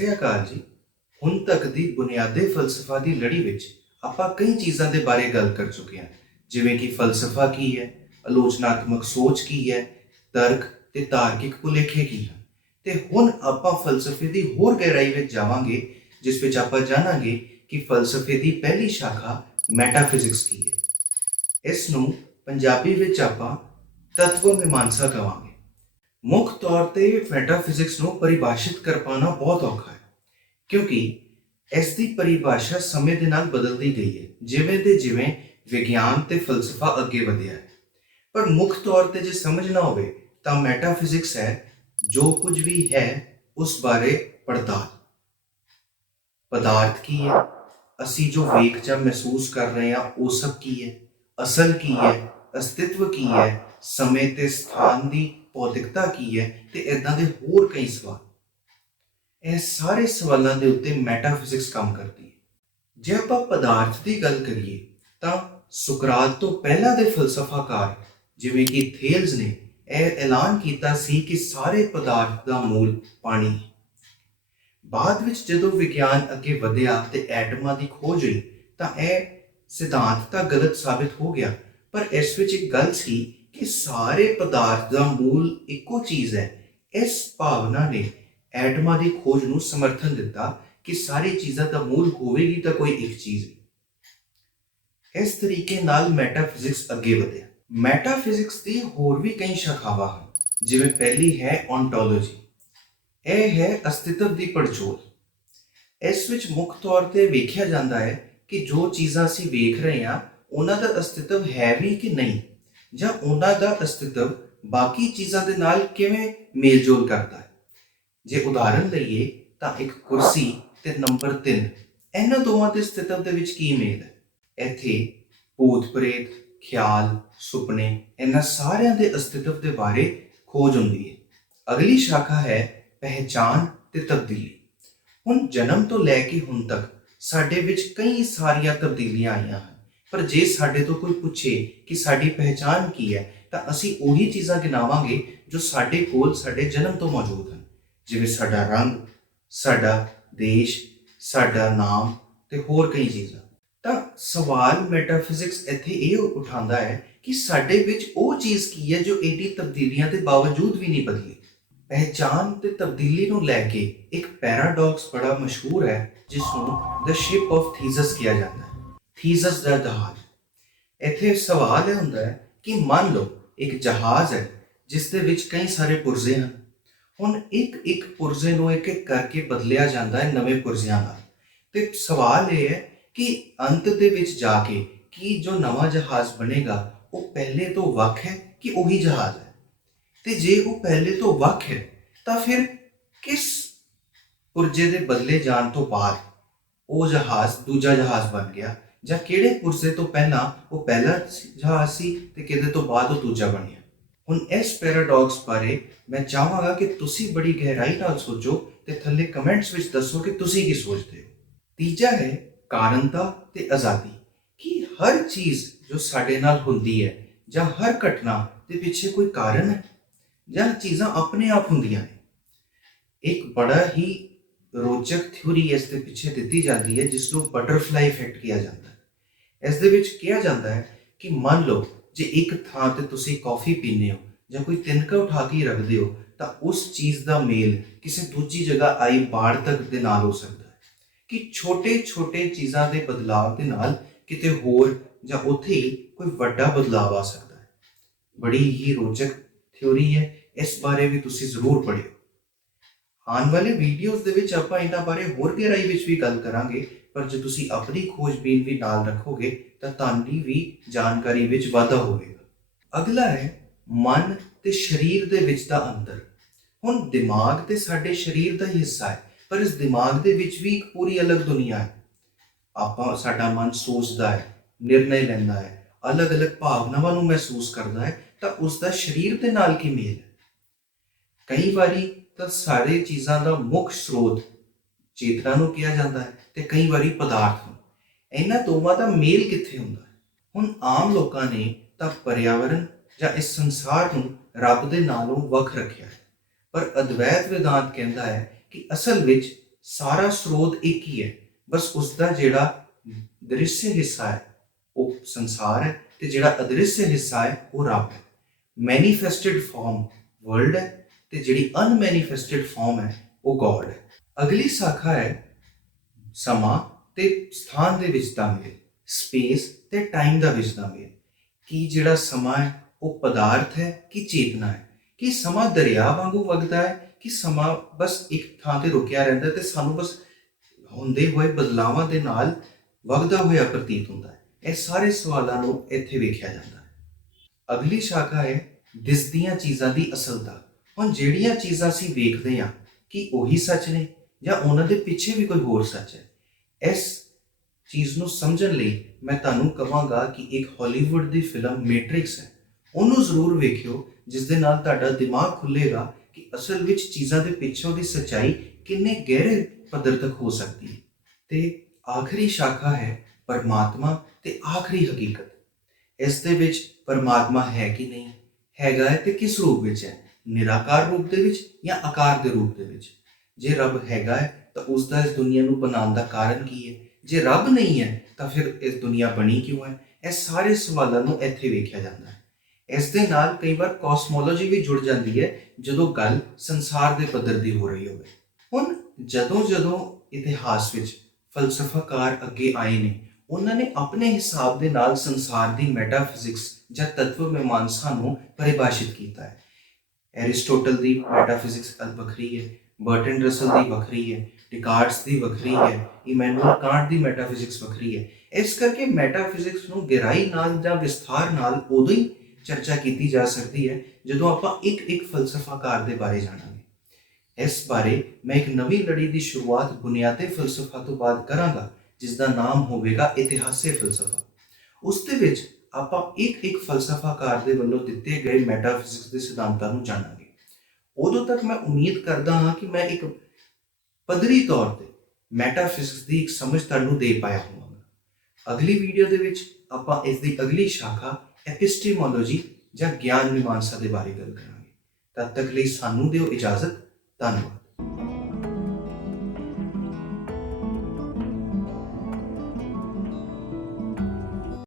ਸ੍ਰੀ ਅਕਾਲ ਜੀ। ਹੁਣ ਤੱਕ ਦੀ ਬੁਨਿਆਦੀ ਫਲਸਫਾ ਦੀ ਲੜੀ ਵਿੱਚ ਆਪਾਂ ਕਈ ਚੀਜ਼ਾਂ ਦੇ ਬਾਰੇ ਗੱਲ ਕਰ ਚੁੱਕੇ ਹਾਂ। ਜਿਵੇਂ ਕਿ ਫਲਸਫਾ ਕੀ ਹੈ, ਆਲੋਚਨਾਤਮਕ ਸੋਚ ਕੀ ਹੈ, ਤਰਕ ਤੇ ਤਾਰਕਿਕ ਭੁਲੇਖੇ ਕੀ ਹਨ। ਤੇ ਹੁਣ ਆਪਾਂ ਫਲਸਫੇ ਦੀ ਹੋਰ ਗਹਿਰਾਈ ਵਿੱਚ ਜਾਵਾਂਗੇ, ਜਿਸ ਵਿੱਚ ਆਪਾਂ ਜਾਣਾਂਗੇ ਕਿ ਫਲਸਫੇ ਦੀ ਪਹਿਲੀ ਸ਼ਾਖਾ ਮੈਟਾਫਿਜ਼ਿਕਸ ਕੀ ਹੈ। ਇਸ ਨੂੰ ਪੰਜਾਬੀ ਵਿੱਚ ਆਪਾਂ ਤਤਵ ਮੀਮਾਂਸਾ ਕਹਾਂਗੇ ਮੁੱਖ ਤੌਰ ਤੇ ਮੈਟਾਫਿਜ਼ਿਕਸ ਨੂੰ ਪਰਿਭਾਸ਼ਿਤ ਕਰ ਪਾਉਣਾ ਬਹੁਤ ਔਖਾ ਹੈ, ਕਿਉਂਕਿ ਇਸ ਦੀ ਪਰਿਭਾਸ਼ਾ ਸਮੇਂ ਦੇ ਨਾਲ ਬਦਲਦੀ ਗਈ ਹੈ, ਜਿਵੇਂ ਦੇ ਜਿਵੇਂ ਵਿਗਿਆਨ ਤੇ ਫਲਸਫਾ ਅੱਗੇ ਵਧਿਆ ਹੈ। ਪਰ ਮੁੱਖ ਤੌਰ ਤੇ ਜੇ ਸਮਝਣਾ ਹੋਵੇ, ਤਾਂ ਮੈਟਾਫਿਜ਼ਿਕਸ ਹੈ, ਜੋ ਕੁਝ ਵੀ ਹੈ, ਉਸ ਬਾਰੇ ਪੜਤਾਲ ਪਦਾਰਥ ਕੀ ਹੈ? ਅਸੀਂ ਜੋ ਵੇਖ ਜਾਂ ਮਹਿਸੂਸ ਕਰ ਰਹੇ ਹਾਂ, ਉਹ ਸਭ ਕੀ ਹੈ? ਅਸਲ ਕੀ ਹੈ? ਅਸਤਿਤਵ ਕੀ ਹੈ? ਸਮੇਂ ਤੇ ਸਥਾਨ ਦੀ ਭੌਤਿਕਤਾ ਕੀ ਹੈ ਤੇ ਇਦਾਂ ਦੇ ਹੋਰ ਕਈ ਸਵਾਲ। ਇਹ ਸਾਰੇ ਸਵਾਲਾਂ ਦੇ ਉੱਤੇ ਮੈਟਾਫਿਜ਼ਿਕਸ ਕੰਮ ਕਰਦੀ ਹੈ। ਜੇ ਆਪਾਂ ਪਦਾਰਥ ਦੀ ਗੱਲ ਕਰੀਏ, ਤਾਂ ਸੁਕਰਾਤ ਤੋਂ ਪਹਿਲਾਂ ਦੇ ਫਲਸਫਾਕਾਰ, ਜਿਵੇਂ ਕਿ ਥੇਲਸ ਨੇ, ਇਹ ਐਲਾਨ ਕੀਤਾ ਸੀ ਕਿ ਸਾਰੇ ਪਦਾਰਥ ਦਾ ਮੂਲ ਪਾਣੀ ਹੈ। ਬਾਅਦ ਵਿੱਚ ਜਦੋਂ ਵਿਗਿਆਨ ਅੱਗੇ ਵਧਿਆ ਤੇ ਐਟਮਾਂ ਦੀ ਖੋਜ ਹੋਈ, ਤਾਂ ਇਹ ਸਿਧਾਂਤ ਤਾਂ ਗਲਤ ਸਾਬਿਤ ਹੋ ਗਿਆ, ਪਰ ਇਸ ਵਿੱਚ ਇੱਕ ਗੱਲ ਸੀ ਕਿ ਸਾਰੇ ਪਦਾਰਥ ਦਾ ਮੂਲ ਇੱਕੋ ਚੀਜ਼ ਹੈ। ਇਸ ਭਾਵਨਾ ਨੇ ਐਟਮਾਂ ਦੀ ਖੋਜ ਨੂੰ ਸਮਰਥਨ ਦਿੱਤਾ ਕਿ ਸਾਰੀ ਚੀਜ਼ਾਂ ਦਾ ਮੂਲ ਹੋਵੇਗੀ ਤਾਂ ਕੋਈ ਇੱਕ ਚੀਜ਼ ਇਸ ਤਰੀਕੇ ਨਾਲ ਮੈਟਾਫਿਜ਼ਿਕਸ ਅੱਗੇ ਵਧਿਆ। ਮੈਟਾਫਿਜ਼ਿਕਸ ਦੀ ਹੋਰ ਵੀ ਕਈ ਸ਼ਾਖਾਵਾਂ ਹਨ, ਜਿਵੇਂ ਪਹਿਲੀ ਹੈ ontology ਇਹ ਹੈ ਅਸਤਿਤਵ ਦੀ ਪੜਚੋਲ। ਇਸ ਵਿੱਚ ਮੁੱਖ ਤੌਰ ਤੇ ਵੇਖਿਆ ਜਾਂਦਾ ਹੈ ਕਿ ਜੋ ਚੀਜ਼ਾਂ ਅਸੀਂ ਵੇਖ ਰਹੇ ਹਾਂ, ਉਹਨਾਂ ਦਾ ਅਸਤਿਤਵ ਹੈ ਵੀ ਕਿ ਨਹੀਂ। ਜਾਂ ਉਹਨਾਂ ਦਾ ਅਸਤਿਤਵ ਬਾਕੀ ਚੀਜ਼ਾਂ ਦੇ ਨਾਲ ਕਿਵੇਂ ਮੇਲਜੋਲ ਕਰਦਾ ਹੈ? ਜੇ ਉਦਾਹਰਨ ਲਈਏ ਤਾਂ ਇੱਕ ਕੁਰਸੀ ਤੇ ਨੰਬਰ 3 ਇਹਨਾਂ ਦੋਵਾਂ ਦੇ ਅਸਤਿਤਵ ਦੇ ਵਿੱਚ ਕੀ ਮੇਲ ਹੈ? ਇੱਥੇ ਭੂਤ ਪ੍ਰੇਤ, ਖਿਆਲ, ਸੁਪਨੇ, ਇਹਨਾਂ ਸਾਰਿਆਂ ਦੇ ਅਸਤਿਤਵ ਦੇ ਬਾਰੇ ਖੋਜ ਹੁੰਦੀ ਹੈ। ਅਗਲੀ ਸ਼ਾਖਾ ਹੈ ਪਹਿਚਾਨ ਤੇ ਤਬਦੀਲੀ। ਹੁਣ ਜਨਮ ਤੋਂ ਲੈ ਕੇ ਹੁਣ ਤੱਕ ਸਾਡੇ ਵਿੱਚ ਕਈ ਸਾਰੀਆਂ ਤਬਦੀਲੀਆਂ ਆਈਆਂ ਹਨ। ਪਰ ਜੇ ਸਾਡੇ ਤੋਂ ਕੋਈ ਪੁੱਛੇ ਕਿ ਸਾਡੀ ਪਹਿਚਾਨ ਕੀ ਹੈ, ਤਾਂ ਅਸੀਂ ਉਹੀ ਚੀਜ਼ਾਂ ਗਿਣਾਵਾਂਗੇ ਜੋ ਸਾਡੇ ਕੋਲ ਸਾਡੇ ਜਨਮ ਤੋਂ ਮੌਜੂਦ ਹਨ। ਜਿਵੇਂ ਸਾਡਾ ਰੰਗ, ਸਾਡਾ ਦੇਸ਼, ਸਾਡਾ ਨਾਮ ਤੇ ਹੋਰ ਕਈ ਚੀਜ਼ਾਂ। ਤਾਂ ਸਵਾਲ ਮੈਟਾਫਿਜ਼ਿਕਸ ਇੱਥੇ ਇਹ ਉਠਾਉਂਦਾ ਹੈ ਕਿ ਸਾਡੇ ਵਿੱਚ ਉਹ ਚੀਜ਼ ਕੀ ਹੈ ਜੋ ਇਹਦੀ ਤਬਦੀਲੀਆਂ ਦੇ ਬਾਵਜੂਦ ਵੀ ਨਹੀਂ ਬਦਲੀ। ਪਹਿਚਾਨ ਤੇ ਤਬਦੀਲੀ ਨੂੰ ਲੈ ਕੇ ਇੱਕ ਪੈਰਾਡੌਕਸ ਬੜਾ ਮਸ਼ਹੂਰ ਹੈ ਜਿਸ ਨੂੰ ਦ ਸ਼ਿਪ ਆਫ ਥੀਸਸ ਕਿਹਾ ਜਾਂਦਾ ਹੈ। ਥੀਸਸ ਦਾ ਜਹਾਜ਼। ਇੱਥੇ ਸਵਾਲ ਇਹ ਹੁੰਦਾ ਹੈ ਕਿ ਮੰਨ ਲਓ ਇੱਕ ਜਹਾਜ਼ ਹੈ, ਜਿਸ ਦੇ ਵਿੱਚ ਕਈ ਸਾਰੇ ਪੁਰਜ਼ੇ ਹਨ। ਹੁਣ ਇੱਕ ਇੱਕ ਪੁਰਜ਼ੇ ਨੂੰ ਇੱਕ ਇੱਕ ਕਰਕੇ ਬਦਲਿਆ ਜਾਂਦਾ ਹੈ ਨਵੇਂ ਪੁਰਜ਼ਿਆਂ ਨਾਲ। ਤੇ ਸਵਾਲ ਇਹ ਹੈ ਕਿ ਅੰਤ ਦੇ ਵਿੱਚ ਜਾ ਕੇ ਕੀ ਜੋ ਨਵਾਂ ਜਹਾਜ਼ ਬਣੇਗਾ, ਉਹ ਪਹਿਲੇ ਤੋਂ ਵੱਖ ਹੈ ਕਿ ਉਹੀ ਜਹਾਜ਼ ਹੈ? ਤੇ ਜੇ ਉਹ ਪਹਿਲੇ ਤੋਂ ਵੱਖ ਹੈ, ਤਾਂ ਫਿਰ ਕਿਸ ਪੁਰਜੇ ਦੇ ਬਦਲੇ ਜਾਣ ਤੋਂ ਬਾਅਦ ਉਹ ਜਹਾਜ਼ ਦੂਜਾ ਜਹਾਜ਼ ਬਣ ਗਿਆ? ਜਾਂ ਕਿਹੜੇ ਪੁਰਜੇ ਤੋਂ ਪਹਿਲਾਂ ਉਹ ਪਹਿਲਾ ਜਹਾਜ਼ ਸੀ ਤੇ ਕਿਹਦੇ ਤੋਂ ਬਾਅਦ ਉਹ ਦੂਜਾ ਬਣਿਆ ਹੁਣ ਇਸ ਪੈਰਾਡੌਕਸ ਬਾਰੇ ਮੈਂ ਚਾਹਾਂਗਾ ਕਿ ਤੁਸੀਂ ਬੜੀ ਗਹਿਰਾਈ ਨਾਲ ਸੋਚੋ ਤੇ ਥੱਲੇ ਕਮੈਂਟਸ ਵਿੱਚ ਦੱਸੋ ਕਿ ਤੁਸੀਂ ਕੀ ਸੋਚਦੇ ਹੋ। ਤੀਜਾ ਹੈ ਕਾਰਨਤਾ ਤੇ ਆਜ਼ਾਦੀ। ਕਿ ਹਰ ਚੀਜ਼ ਜੋ ਸਾਡੇ ਨਾਲ ਹੁੰਦੀ ਹੈ ਜਾਂ ਹਰ ਘਟਨਾ ਦੇ ਪਿੱਛੇ ਕੋਈ ਕਾਰਨ ਹੈ ਜਾਂ ਚੀਜ਼ਾਂ ਆਪਣੇ ਆਪ ਹੁੰਦੀਆਂ ਨੇ? ਇੱਕ ਬੜਾ ਹੀ ਰੋਚਕ ਥਿਊਰੀ ਇਸ ਦੇ ਪਿੱਛੇ ਦਿੱਤੀ ਜਾਂਦੀ ਹੈ, ਜਿਸ ਨੂੰ ਬਟਰਫਲਾਈ ਇਫੈਕਟ ਕਿਹਾ ਜਾਂਦਾ ਹੈ। ਇਸ ਦੇ ਵਿੱਚ ਕਿਹਾ ਜਾਂਦਾ ਹੈ ਕਿ ਮੰਨ ਲਓ ਜੇ ਇੱਕ ਥਾਂ ਤੇ ਤੁਸੀਂ ਕਾਫੀ ਪੀਂਦੇ ਹੋ ਜਾਂ ਕੋਈ ਤਿਨਕਾ ਉਠਾ ਕੇ ਰੱਖਦੇ ਹੋ, ਤਾਂ ਉਸ ਚੀਜ਼ ਦਾ ਮੇਲ ਕਿਸੇ ਦੂਜੀ ਜਗ੍ਹਾ ਆਈ ਬਾੜ ਤੱਕ ਦੇ ਨਾਲ ਹੋ ਸਕਦਾ ਹੈ। ਕਿ ਛੋਟੇ-ਛੋਟੇ ਚੀਜ਼ਾਂ ਦੇ ਬਦਲਾਅ ਦੇ ਨਾਲ ਕਿਤੇ ਹੋਰ ਜਾਂ ਉੱਥੇ ਹੀ ਕੋਈ ਵੱਡਾ ਬਦਲਾਅ ਆ ਸਕਦਾ ਹੈ। ਬੜੀ ਹੀ ਰੋਚਕ ਥਿਉਰੀ ਹੈ। ਇਸ ਬਾਰੇ ਵੀ ਤੁਸੀਂ ਜ਼ਰੂਰ ਪੜ੍ਹਿਓ। ਆਉਣ ਵਾਲੇ ਵੀਡੀਓਜ਼ ਦੇ ਵਿੱਚ ਆਪਾਂ ਇਹਨਾਂ ਬਾਰੇ ਹੋਰ ਗਹਿਰਾਈ ਵਿੱਚ ਵੀ ਗੱਲ ਕਰਾਂਗੇ, ਪਰ ਜੇ ਤੁਸੀਂ ਆਪਣੀ ਖੋਜਬੀਨ ਵੀ ਨਾਲ ਰੱਖੋਗੇ, ਤਾਂ ਤੁਹਾਡੀ ਵੀ ਜਾਣਕਾਰੀ ਵਿੱਚ ਵਾਧਾ ਹੋਵੇਗਾ। ਅਗਲਾ ਹੈ ਮਨ ਤੇ ਸਰੀਰ ਦੇ ਵਿੱਚ ਦਾ ਅੰਤਰ। ਹੁਣ ਦਿਮਾਗ ਤੇ ਸਾਡੇ ਸਰੀਰ ਦਾ ਹੀ ਹਿੱਸਾ ਹੈ, ਪਰ ਇਸ ਦਿਮਾਗ ਦੇ ਵਿੱਚ ਵੀ ਇੱਕ ਪੂਰੀ ਅਲੱਗ ਦੁਨੀਆ ਹੈ। ਆਪਾਂ, ਸਾਡਾ ਮਨ ਸੋਚਦਾ ਹੈ, ਨਿਰਣੇ ਲੈਂਦਾ ਹੈ, ਅਲੱਗ-ਅਲੱਗ ਭਾਵਨਾਵਾਂ ਨੂੰ ਮਹਿਸੂਸ ਕਰਦਾ ਹੈ, ਤਾਂ ਉਸ ਦਾ ਸਰੀਰ ਦੇ ਨਾਲ ਕੀ ਮੇਲ ਹੈ? ਕਈ ਵਾਰੀ ਤਾਂ ਸਾਰੇ ਚੀਜ਼ਾਂ ਦਾ ਮੁੱਖ ਸਰੋਤ ਚੇਤਨਾ ਨੂੰ ਕਿਹਾ ਜਾਂਦਾ ਹੈ ਤੇ ਕਈ ਵਾਰੀ ਪਦਾਰਥ ਨੂੰ। ਇਹਨਾਂ ਦੋਵਾਂ ਦਾ ਮੇਲ ਕਿੱਥੇ ਹੁੰਦਾ ਹੈ? ਹੁਣ ਆਮ ਲੋਕਾਂ ਨੇ ਤਾਂ ਪਰਿਆਵਰਣ ਜਾਂ ਇਸ ਸੰਸਾਰ ਨੂੰ ਰੱਬ ਦੇ ਨਾਲੋਂ ਵੱਖ ਰੱਖਿਆ ਹੈ। ਪਰ ਅਦਵੈਤ ਵਿਦਾਂਤ ਕਹਿੰਦਾ ਹੈ ਕਿ ਅਸਲ ਵਿੱਚ ਸਾਰਾ ਸਰੋਤ ਇੱਕ ਹੀ ਹੈ। ਬਸ ਉਸ ਦਾ ਜਿਹੜਾ ਦ੍ਰਿਸ਼ ਹਿੱਸਾ ਹੈ, ਉਹ ਸੰਸਾਰ ਹੈ ਤੇ ਜਿਹੜਾ ਅਦ੍ਰਿਸ਼ ਹਿੱਸਾ ਹੈ, ਉਹ ਰੱਬ ਹੈ। ਮੈਨੀਫੈਸਟਡ ਫਾਰਮ ਵਰਲਡ ਹੈ ਤੇ ਜਿਹੜੀ ਅਨਮੈਨੀਫੈਸਟਡ ਫਾਰਮ ਹੈ, ਉਹ ਗੋਡ ਹੈ। ਅਗਲੀ ਸ਼ਾਖਾ ਹੈ ਸਮਾਂ ਤੇ ਸਥਾਨ ਦੇ ਵਿੱਚ ਦਾ ਮੇਲ ਸਪੇਸ ਤੇ ਟਾਈਮ ਦਾ ਵਿੱਚ ਦਾ ਮੇਲ ਕੀ ਜਿਹੜਾ ਸਮਾਂ ਹੈ, ਉਹ ਪਦਾਰਥ ਹੈ ਕਿ ਚੇਤਨਾ ਹੈ? ਕਿ ਸਮਾਂ ਦਰਿਆ ਵਾਂਗੂ ਵਗਦਾ ਹੈ ਕਿ ਸਮਾਂ ਬਸ ਇੱਕ ਥਾਂ ਤੇ ਰੁਕਿਆ ਰਹਿੰਦਾ ਹੈ ਤੇ ਸਾਨੂੰ ਬਸ ਹੁੰਦੇ ਹੋਏ ਬਦਲਾਵਾਂ ਦੇ ਨਾਲ ਵਗਦਾ ਹੋਇਆ ਪ੍ਰਤੀਤ ਹੁੰਦਾ ਹੈ? ਇਹ ਸਾਰੇ ਸਵਾਲਾਂ ਨੂੰ ਇੱਥੇ ਵੇਖਿਆ ਜਾਂਦਾ ਹੈ। ਅਗਲੀ ਸ਼ਾਖਾ ਹੈ ਦਿਸਦੀਆਂ ਚੀਜ਼ਾਂ ਦੀ ਅਸਲਤਾ ਹੁਣ ਜਿਹੜੀਆਂ ਚੀਜ਼ਾਂ ਅਸੀਂ ਵੇਖਦੇ ਹਾਂ ਕਿ ਉਹੀ ਸੱਚ ਨੇ ਜਾਂ ਉਹਨਾਂ ਦੇ ਪਿੱਛੇ ਵੀ ਕੋਈ ਹੋਰ ਸੱਚ ਹੈ, ਇਸ ਚੀਜ਼ ਨੂੰ ਸਮਝਣ ਲਈ ਮੈਂ ਤੁਹਾਨੂੰ ਕਹਾਂਗਾ ਕਿ ਇੱਕ ਹਾਲੀਵੁੱਡ ਦੀ ਫਿਲਮ ਮੈਟ੍ਰਿਕਸ ਹੈ। ਉਹਨੂੰ ਜ਼ਰੂਰ ਵੇਖਿਓ, ਜਿਸ ਦੇ ਨਾਲ ਤੁਹਾਡਾ ਦਿਮਾਗ ਖੁੱਲੇਗਾ ਕਿ ਅਸਲ ਵਿੱਚ ਚੀਜ਼ਾਂ ਦੇ ਪਿੱਛੋਂ ਦੀ ਸੱਚਾਈ ਕਿੰਨੇ ਗਹਿਰੇ ਪੱਧਰ ਤੱਕ ਹੋ ਸਕਦੀ ਹੈ। ਤੇ ਆਖਰੀ ਸ਼ਾਖਾ ਹੈ ਪਰਮਾਤਮਾ ਤੇ ਆਖਰੀ ਹਕੀਕਤ। ਇਸ ਦੇ ਵਿੱਚ ਪਰਮਾਤਮਾ ਹੈ ਕਿ ਨਹੀਂ, ਹੈਗਾ ਹੈ ਤੇ ਕਿਸ ਰੂਪ ਵਿੱਚ ਹੈ। ਨਿਰਾਕਾਰ ਰੂਪ ਦੇ ਵਿੱਚ ਜਾਂ ਆਕਾਰ ਦੇ ਰੂਪ ਦੇ ਵਿੱਚ? ਜੇ ਰੱਬ ਹੈਗਾ ਹੈ, ਤਾਂ ਉਸ ਦਾ ਇਸ ਦੁਨੀਆ ਨੂੰ ਬਣਾਉਣ ਦਾ ਕਾਰਨ ਕੀ ਹੈ? ਜੇ ਰੱਬ ਨਹੀਂ ਹੈ, ਤਾਂ ਫਿਰ ਇਸ ਦੁਨੀਆ ਬਣੀ ਕਿਉਂ ਹੈ? ਇਹ ਸਾਰੇ ਸਵਾਲਾਂ ਨੂੰ ਇੱਥੇ ਵੇਖਿਆ ਜਾਂਦਾ ਹੈ। ਇਸ ਦੇ ਨਾਲ ਕਈ ਵਾਰ ਕਾਸਮੋਲੋਜੀ ਵੀ ਜੁੜ ਜਾਂਦੀ ਹੈ, ਜਦੋਂ ਗੱਲ ਸੰਸਾਰ ਦੇ ਪੱਧਰ ਦੀ ਹੋ ਰਹੀ ਹੋਵੇ। ਹੁਣ ਜਦੋਂ ਜਦੋਂ ਇਤਿਹਾਸ ਵਿੱਚ ਫਲਸਫਾਕਾਰ ਅੱਗੇ ਆਏ ਨੇ, ਉਹਨਾਂ ਨੇ ਆਪਣੇ ਹਿਸਾਬ ਦੇ ਨਾਲ ਸੰਸਾਰ ਦੀ ਮੈਟਾਫਿਜ਼ਿਕਸ ਜਾਂ ਤੱਤਵ ਮੀਮਾਂਸਾ ਨੂੰ ਪਰਿਭਾਸ਼ਿਤ ਕੀਤਾ ਹੈ। ਐਰਿਸਟੋਟਲ ਦੀ ਮੈਟਾਫਿਜ਼ਿਕਸ ਅਲ ਵੱਖਰੀ ਹੈ ਬਰਟਨ ਰਸਲ ਦੀ ਵੱਖਰੀ ਹੈ ਡਿਕਾਰਡਸ ਦੀ ਵੱਖਰੀ ਹੈ ਇਮੈਨੂਅਲ ਕਾਂਟ ਦੀ ਮੈਟਾਫਿਜ਼ਿਕਸ ਵੱਖਰੀ ਹੈ। ਇਸ ਕਰਕੇ ਮੈਟਾਫਿਜ਼ਿਕਸ ਨੂੰ ਗਹਿਰਾਈ ਨਾਲ ਜਾਂ ਵਿਸਥਾਰ ਨਾਲ ਉਦੋਂ ਹੀ ਚਰਚਾ ਕੀਤੀ ਜਾ ਸਕਦੀ ਹੈ, ਜਦੋਂ ਆਪਾਂ ਇੱਕ ਇੱਕ ਫਲਸਫਾਕਾਰ ਦੇ ਬਾਰੇ ਜਾਣਾਂਗੇ। ਇਸ ਬਾਰੇ ਮੈਂ ਇੱਕ ਨਵੀਂ ਲੜੀ ਦੀ ਸ਼ੁਰੂਆਤ ਬੁਨਿਆਦੀ ਫਲਸਫਾ ਤੋਂ ਬਾਅਦ ਕਰਾਂਗਾ ਜਿਸ ਦਾ ਨਾਮ ਹੋਵੇਗਾ ਇਤਿਹਾਸੇ ਫਲਸਫਾ। ਉਸ ਦੇ ਵਿੱਚ ਆਪਾਂ ਇੱਕ ਇੱਕ ਫਲਸਫਾਕਾਰ ਦੇ ਵੱਲੋਂ ਦਿੱਤੇ ਗਏ ਮੈਟਾਫਿਜ਼ਿਕਸ ਦੇ ਸਿਧਾਂਤਾਂ ਨੂੰ ਜਾਣਾਂਗੇ। ਉਦੋਂ ਤੱਕ ਮੈਂ ਉਮੀਦ ਕਰਦਾ ਹਾਂ ਕਿ ਮੈਂ ਇੱਕ ਪੱਧਰੀ ਤੌਰ ਤੇ ਮੈਟਾਫਿਜ਼ਿਕਸ ਦੀ ਇੱਕ ਸਮਝ ਤੁਹਾਨੂੰ ਦੇ ਪਾਇਆ ਹੋਵਾਂਗਾ। ਅਗਲੀ ਵੀਡੀਓ ਦੇ ਵਿੱਚ ਆਪਾਂ ਇਸ ਦੀ ਅਗਲੀ ਸ਼ਾਖਾ ਐਪਿਸਟੀਮੋਲੋਜੀ ਜਾਂ ਗਿਆਨ ਮੀਮਾਂਸਾ ਦੇ ਬਾਰੇ ਗੱਲ ਕਰਾਂਗੇ। ਤਦ ਤੱਕ ਲਈ ਸਾਨੂੰ ਦਿਓ ਇਜਾਜ਼ਤ। ਧੰਨਵਾਦ।